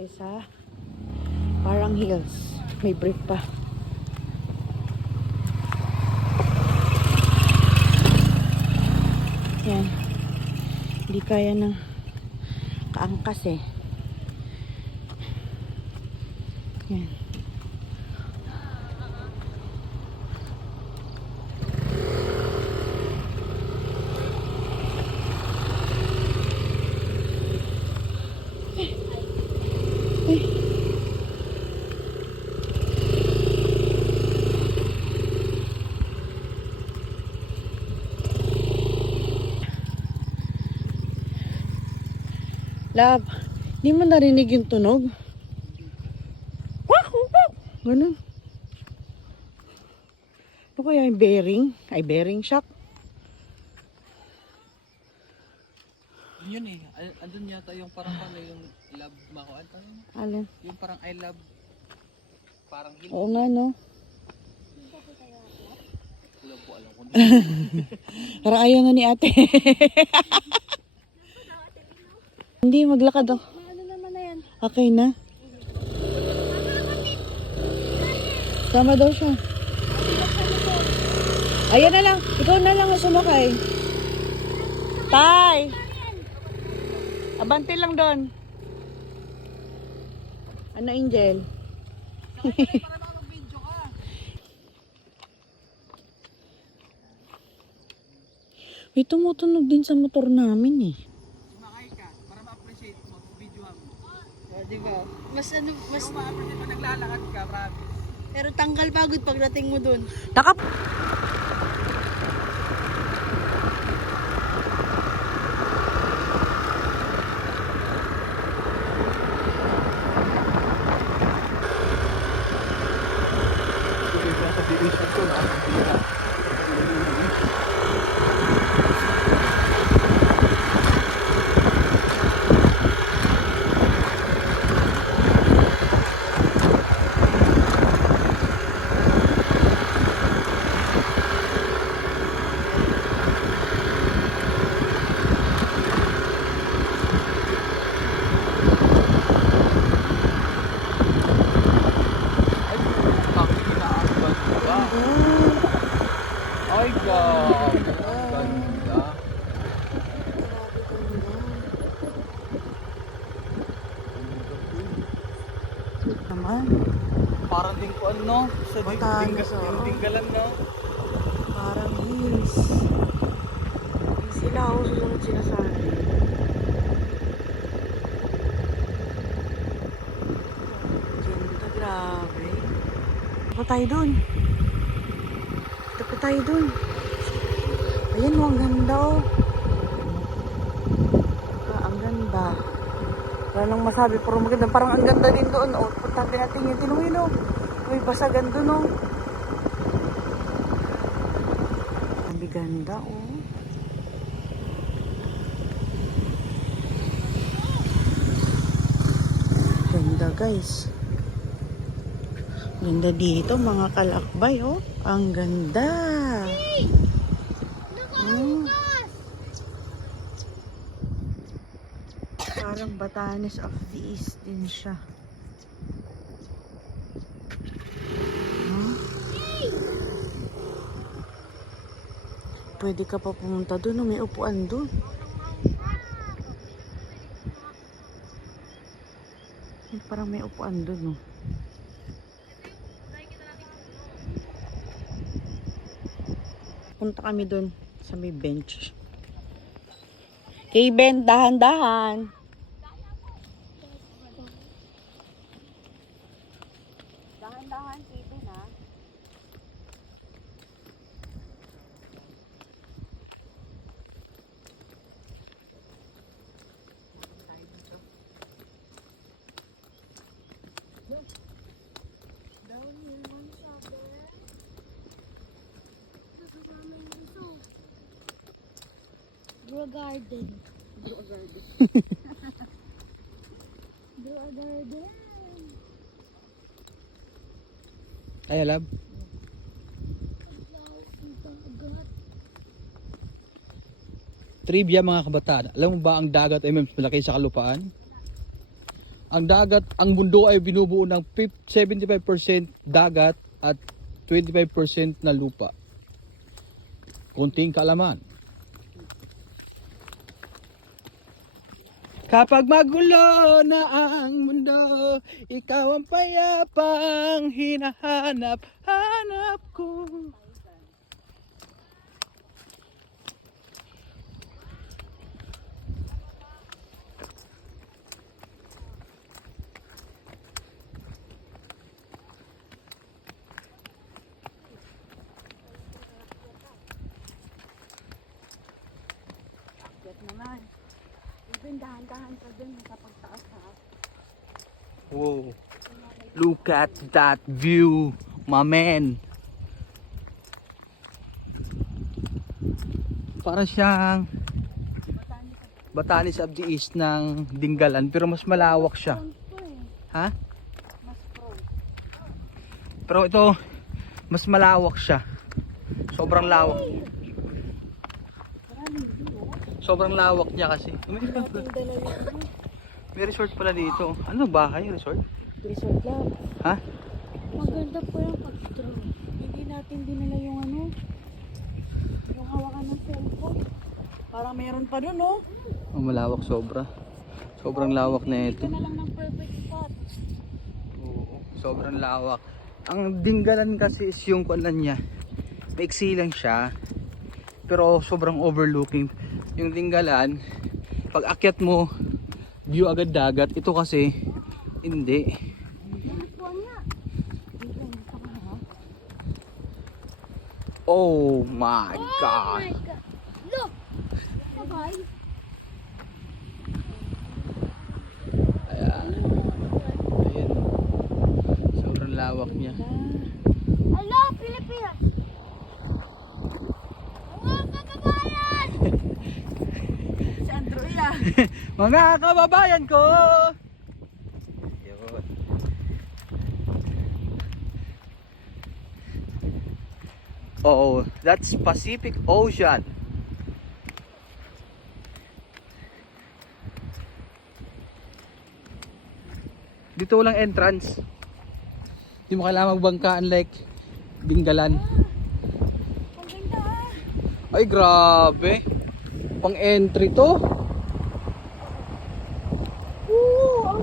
tayo sa Parang Hills. May brief pa. Yan. Hindi kaya ng kaangkas eh. Yan. Love, di mo narinig yung tunog? Ganun. Ano kaya yung bearing? Ay, bearing shock. Yun eh, al- andun yata yung parang ano yung love makuan parang Alin? yung parang I love parang hill. Oo nga, no? Wala po alam Parang ayaw nga ni ate. Hindi, maglakad ako. Ano naman na yan? Okay na. Sama daw siya. Ayan na lang. Ikaw na lang ang sumakay. Tay! Abante lang doon. Ano, Angel? May tumutunog din sa motor namin eh. sumakay ka para ma-appreciate mo, video mo. Oh, di ba? Mas ano, mas... Ma-appreciate mo naglalakad ka, promise. Pero tanggal pagod pagdating mo dun. Nakap... Ay, God. Ang ganda. Naman. Parang din ko ano, sa ding, Batanes, dingga, oo. yung dinggalan no. Parang hills. Ako susunod sila sa akin. Ganda, grabe. Ito tayo dun. Ito pa tayo dun. Ayan oh, ang ganda oh. Ah, ang ganda. Wala nang masabi, pero maganda. Parang ang ganda din doon. Oh, punta natin yun. Tinong yun oh. Uy, basagan doon oh. Ang ganda oh. Ganda guys. Ganda dito mga kalakbay oh. Ang ganda. Mm. Parang Batanes of the East din siya. Hmm? Pwede ka pa pumunta doon. May upuan doon. Parang may upuan doon. Oh. Punta kami doon sa may bench. Kay Ben. Dahan-dahan, Brew garden. Brew garden. Brew garden. Ay, love. Trivia mga kabataan. Alam mo ba ang dagat ay mas malaki sa kalupaan? Ang dagat, ang mundo ay binubuo ng fif- 75% dagat at 25% na lupa. Kunting kaalaman. Kapag magulo na ang mundo, ikaw ang payapang hinahanap, hanap ko. Yan naman. Even dahan-dahan pa dun sa pagtaas ha. Whoa. Look at that view, my man. Para siyang Batanes of the East ng Dinggalan pero mas malawak siya. Ha? Pero ito mas malawak siya. Sobrang lawak. Sobrang lawak niya kasi. May, ano. resort pala dito. Ano bahay? Resort? Resort lang. Ha? Maganda po yung pag-draw. Hindi natin dinala yung ano. Yung hawakan ng cellphone. Parang meron pa dun, oh. Oh, malawak sobra. Sobrang lawak na ito. Ito na lang ng perfect spot. Oo, sobrang lawak. Ang dinggalan kasi is yung kuan niya. Maiksi lang siya. Pero sobrang overlooking. Yung dinggalan, pag akyat mo, view agad dagat. Ito kasi, hindi. Oh my God. Look! Okay. Ayan. Ayan. Sobrang lawak niya. Hello, Pilipinas! Mga kababayan ko! Yun. Oh, that's Pacific Ocean. Dito walang entrance. Hindi mo kailangan magbangka unlike Dinggalan. Ang ganda ah! Ay, grabe. Pang entry to.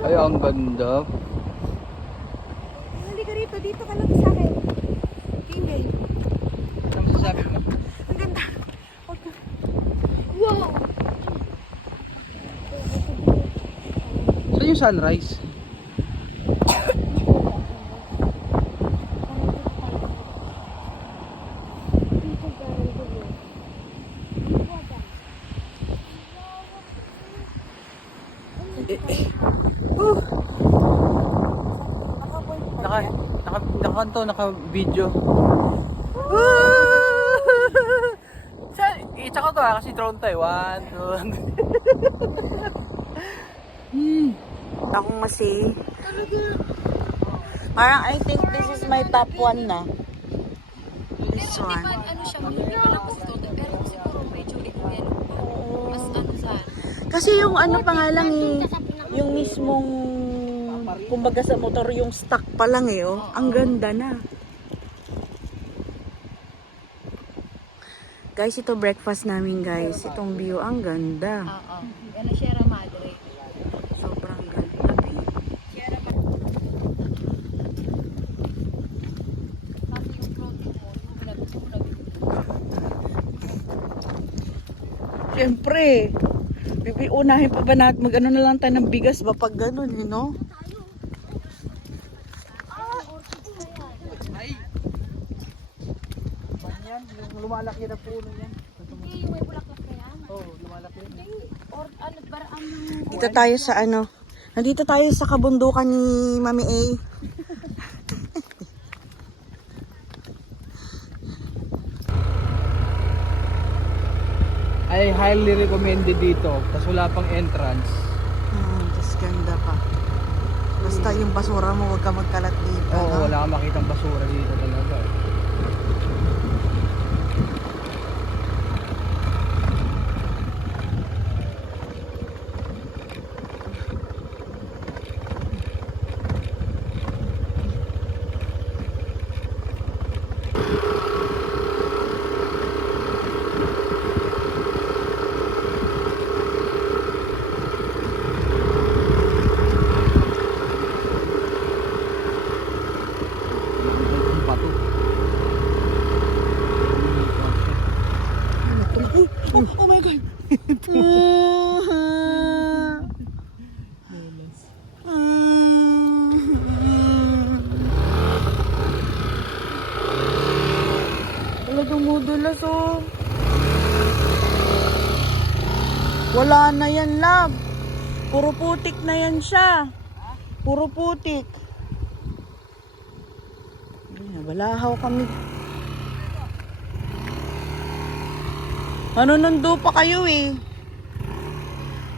Ay, ang ganda. Halika rito, dito ka lang sa akin. Kingay. Ano masasabi mo? Ang ganda. Wow! Saan yung sunrise? Naka, naka, naka, naka video. I-check ko to ha, kasi drone to eh. One, two, Hmm. Akong masi. Parang I think this is my top one na. This one. ano siya, hindi pa lang kasi total, pero siguro medyo pa. Mas ano Kasi yung ano pa nga lang eh, yung mismong, kumbaga sa motor, yung stock pa lang eh, oh. Ang ganda na. Guys, ito breakfast namin guys. Itong view, ang ganda. Oo. Ano Sierra Madre. Sobrang ganda. eh. Sierra Madre. Kasi yung protein mo, pinag-unag. Siyempre, bibi, unahin pa ba natin, mag-ano na lang tayo ng bigas ba pag ganun, eh, no? Yan, yung lumalaki na puno yan. Hindi yung may bulaklak na yan. Oo, oh, lumalaki na. Or ano, baraan ng... Dito tayo sa ano, nandito tayo sa kabundukan ni Mami A. I highly recommended dito, kasi wala pang entrance. Hmm, tas ganda pa. Basta yung basura mo, huwag ka magkalat dito. Oo, no? wala kang makitang basura dito talaga. dito. Talagang mudulas oh. Wala na yan, love. Puro putik na yan siya. Puro putik. Ay, Balahaw kami. Manunundo pa kayo eh.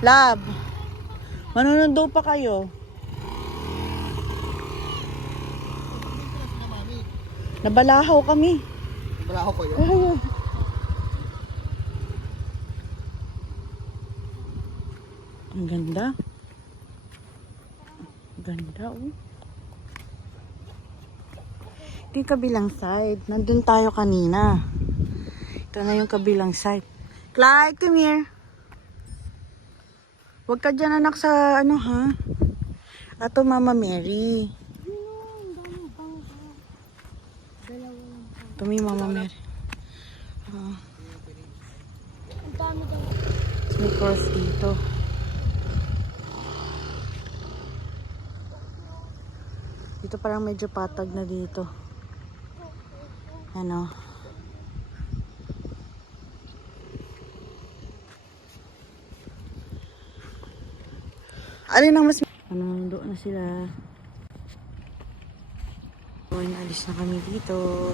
Lab. Manunundo pa kayo. Nabalahaw kami. Ako kayo. Ay, ay. Ang ganda. Ang ganda, oh. Ito yung kabilang side. Nandun tayo kanina. Ito na yung kabilang side. Clyde, come here. Huwag ka dyan anak sa ano ha. Ato Mama Mary. Ito may Mama Mary. Ah. Dami daw. May cross dito. Dito parang medyo patag na dito. Ano? Alin ang mas... Ano, doon na sila. Doon, alis na kami dito.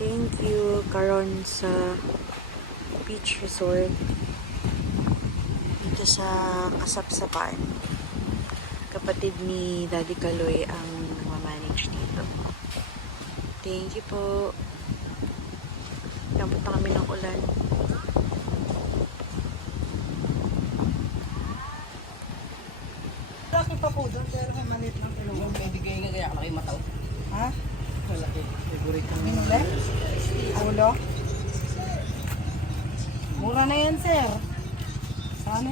Thank you, Karon, sa beach resort dito sa Kasapsapan. Kapatid ni Daddy Kaloy ang mamanage dito. Thank you po. Kampot na kami ng ulan. Laki pa po doon, pero may maliit ng tulungan. Bibigay nga kaya malaki mataw. Ha? Malaki. Favorite ko. Minule? Ulo? Mura na yan, sir. Sana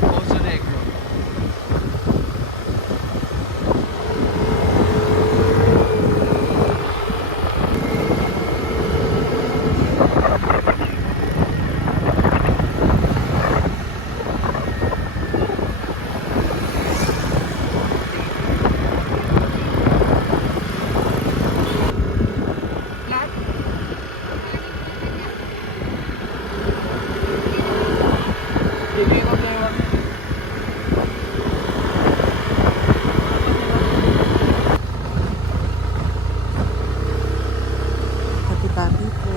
Poso Negro. Bibigay ko kayo. Papi-papi po.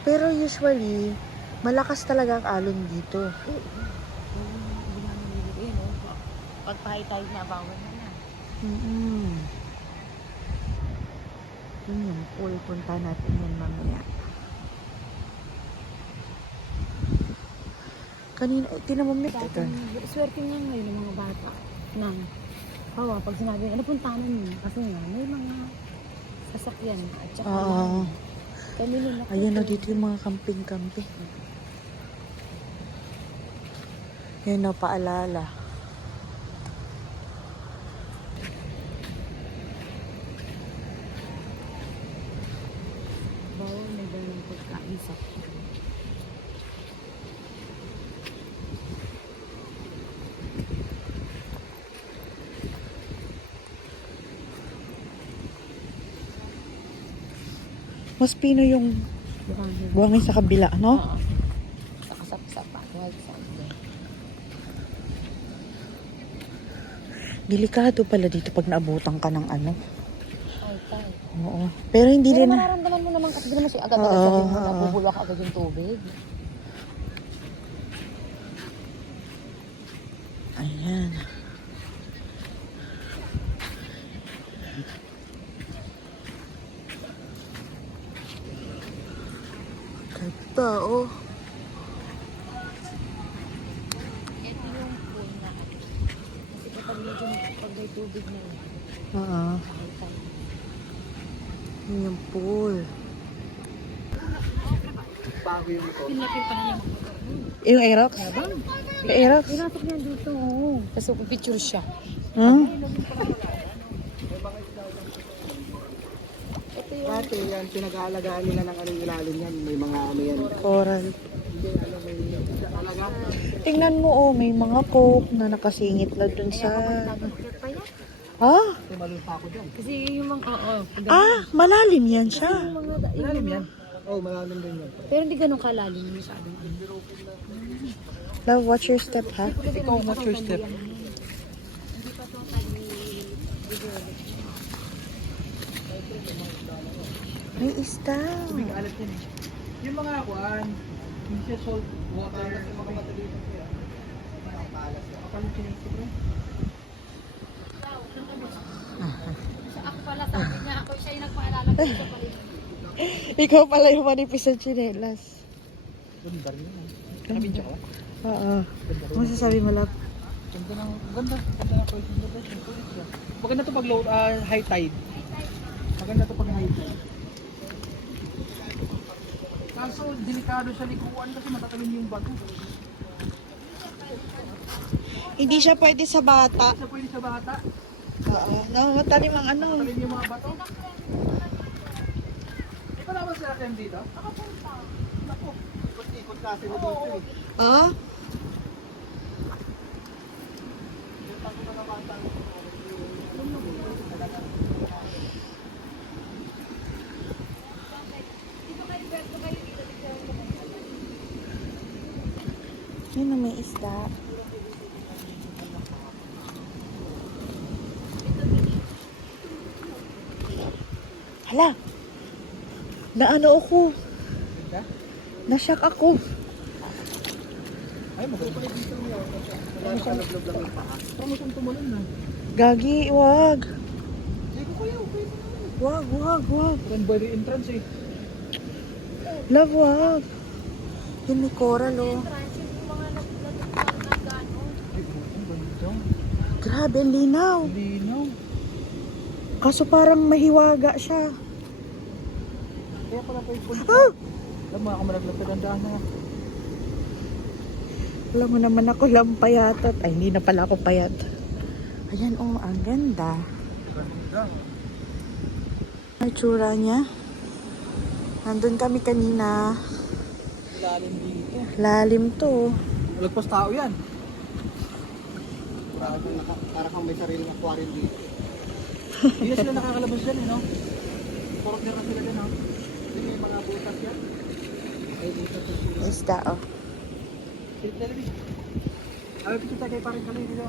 Pero usually, malakas talaga ang alon dito. Pag high tide na, bawal na na. Mm-mm. Yun yung pool. Punta natin yan mamaya. Kanina, eh, tinan mo, Mick. Ito. Swerte nga ngayon ng mga bata. Nang, hawa, pag sinabi, ano puntahan mo? Kasi nga, may mga sasakyan. At saka, Oo. Ayan o, dito yung mga camping-camping. Yan o, paalala. Bawal na daw ng pagkain sa Mas pino yung buhangin. sa kabila, no? Oo. Sa kasap-sap pa. Wild side. Delikado pala dito pag naabutan ka ng ano. High tide. Oo. Pero hindi Pero rin na... mararamdaman mo naman kasi di naman siya agad-agad sabihin mo nabubulok agad yung tubig. Ayan. Ayan. Ganda, oh. Ito yung pool na. Kasi kapag medyo pag may tubig na yun, Oo. Yun yung pool. pinlapin pa na niya. Yung Aerox? Yung Aerox? Pinasok niya dito, oo. Kasi picture siya. Hmm? Dati yan, pinag-aalagaan nila ng anong ilalim yan. May mga ano yan. Coral. Tingnan mo, oh, may mga coke na nakasingit lang dun sa... Ah, Kasi malulpa ako dyan. Kasi yung mga, oo. pag- ah, malalim yan siya. yung mga, yung Malalim mga- yan? Oo, oh, malalim din yan. Pero hindi ganun kalalim masyado. Love, watch your step, ha? Ikaw, what's your step? May isda. Alat yan eh. Yung mga kuan, hindi siya salt water kasi mga mataliit siya. Kapag chinito bro. Pala, sabi niya, ako siya yung nagpaalala ko sa paligid. Ikaw pala yung manipis sa chinelas. Ganda rin yun. Nakabidyo ka ba? Oo. Ano masasabi mo, love? Ganda ng, ganda. Ganda ng ng kulit siya. Maganda to pag low, ah, high tide. Maganda to pag high tide. Kaso, delikado siya likuan kasi matatalim yung bato. Hindi siya pwede sa bata. Sa pwede sa bata, Oo. No, matalim ang ano. matatalim yung mga bato. Di ba naman sila kayo dito? Nakapunta. Naku, ikot-ikot kasi na dito eh. Ah? Yun na may isda. Naano ako? Ganda? Nasyak ako. Ay, maganda. Wala na kalaglag lang yung paa. Paano kung tumalon na? Gagi, wag. Hindi ko kaya, okay. Wag, wag, wag. Kung by the entrance eh. Love, wag. Yun may coral, oh. Ang. Grabe, ang linaw. Linaw. Kaso parang mahiwaga siya. Kaya pala pa yung punta. Ah! Alam mo, ako malaglag ka dandaan na. Alam mo naman ako lang payatot. Ay, hindi na pala ako payat. Ayan, oh, ang ganda. Ganda. Ang tsura niya. Nandun kami kanina. Lalim dito. Lalim to. Lagpas tao yan. Para kang, para kang may sariling aquarium dito. Hindi na sila nakakalabas dyan eh, no? Foreigner na sila dyan, no? May mga butas yan. Ay, butas na sila. Isda, oh. Na rin. Ay, tayo kay paring kalay dito.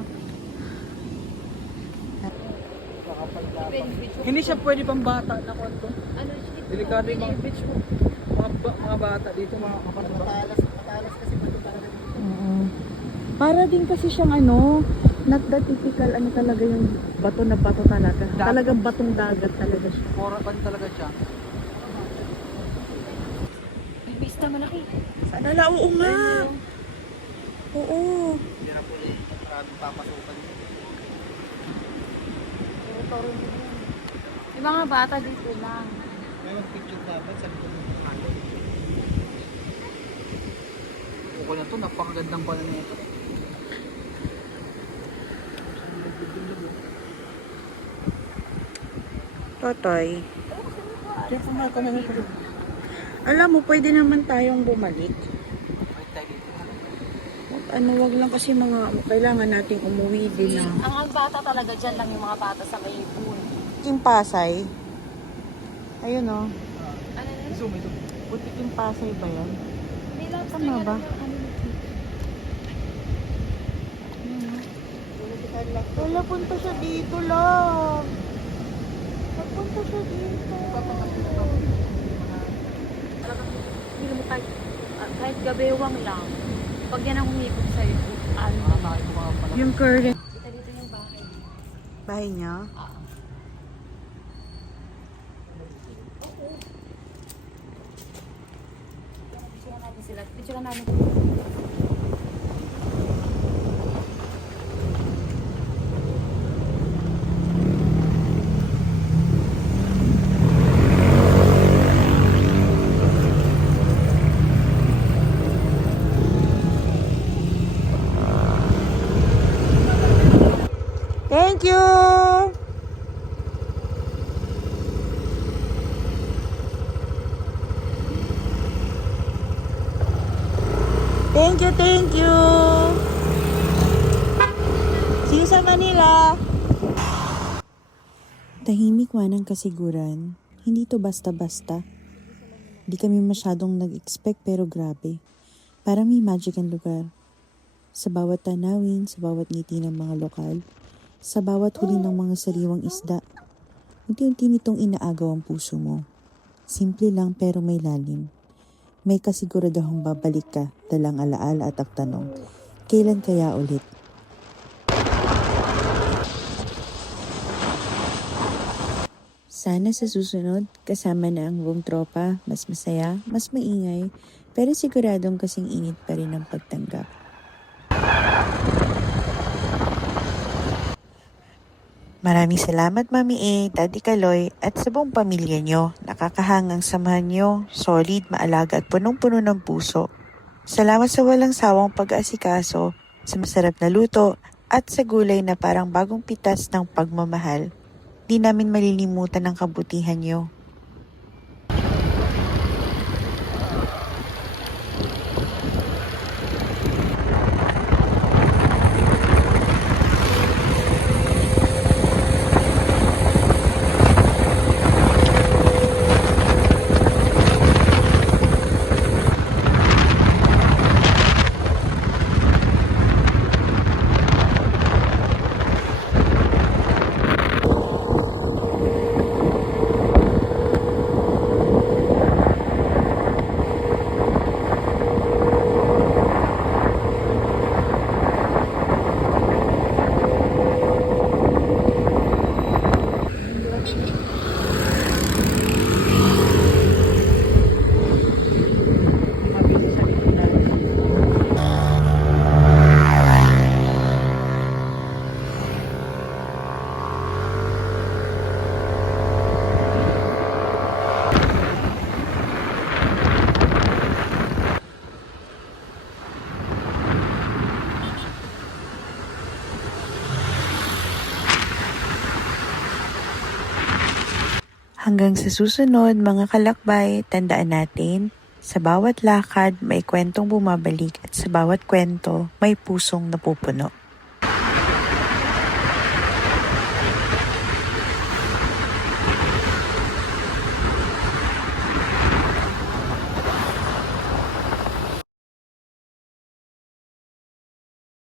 Hindi siya pwede pang bata na kwanto. Ano siya? Delikado yung mga beach mo. Mga, ba, mga bata dito, mga kapatid. Matalas, matalas kasi pwede talaga dito. Oo. Para din kasi siyang ano, not the typical ano talaga yung bato na bato talaga. Dagat. Talagang batong dagat talaga siya. Fora ban talaga siya. Pista malaki. Sana la, oo nga. Oo. Hindi na po eh. Maraming papasukan. Yung mga bata dito lang. May mag-picture dapat sa likod ng ano. Okay na to, napakagandang pala na ito. Totoy. Kaya kami may pag- Alam mo, pwede naman tayong bumalik. Ano, wag lang kasi mga, kailangan nating umuwi din na. Ang, ang bata talaga dyan lang yung mga bata sa may pool. King Pasay. Ayun oh. Ano na? Zoom ito. Buti King Pasay ba yan? Tama ba? yung ano nito. Wala, punta siya dito lang. Punta siya dito. Hindi mo kahit, ah, kahit gabewang lang. Pag yan ang humipot sa'yo, Yung current. Kita dito yung bahay. Bahay niya? Picture Thank you! Thank you, thank you! See you sa Manila! Tahimik man ang kasiguran. Hindi to basta-basta. Di kami masyadong nag-expect pero grabe. Parang may magic ang lugar. Sa bawat tanawin, sa bawat ngiti ng mga lokal, sa bawat huli ng mga sariwang isda, unti-unti nitong inaagaw ang puso mo. Simple lang pero may lalim. May kasiguradahong babalik ka, dalang alaala at tanong, kailan kaya ulit? Sana sa susunod, kasama na ang buong tropa, mas masaya, mas maingay, pero siguradong kasing init pa rin ang pagtanggap. Maraming salamat Mami A, Daddy Kaloy at sa buong pamilya nyo. Nakakahangang samahan nyo, solid, maalaga at punong-puno ng puso. Salamat sa walang sawang pag-aasikaso, sa masarap na luto at sa gulay na parang bagong pitas ng pagmamahal. Di namin malilimutan ang kabutihan nyo. Hanggang sa susunod mga kalakbay, tandaan natin, sa bawat lakad may kwentong bumabalik at sa bawat kwento may pusong napupuno.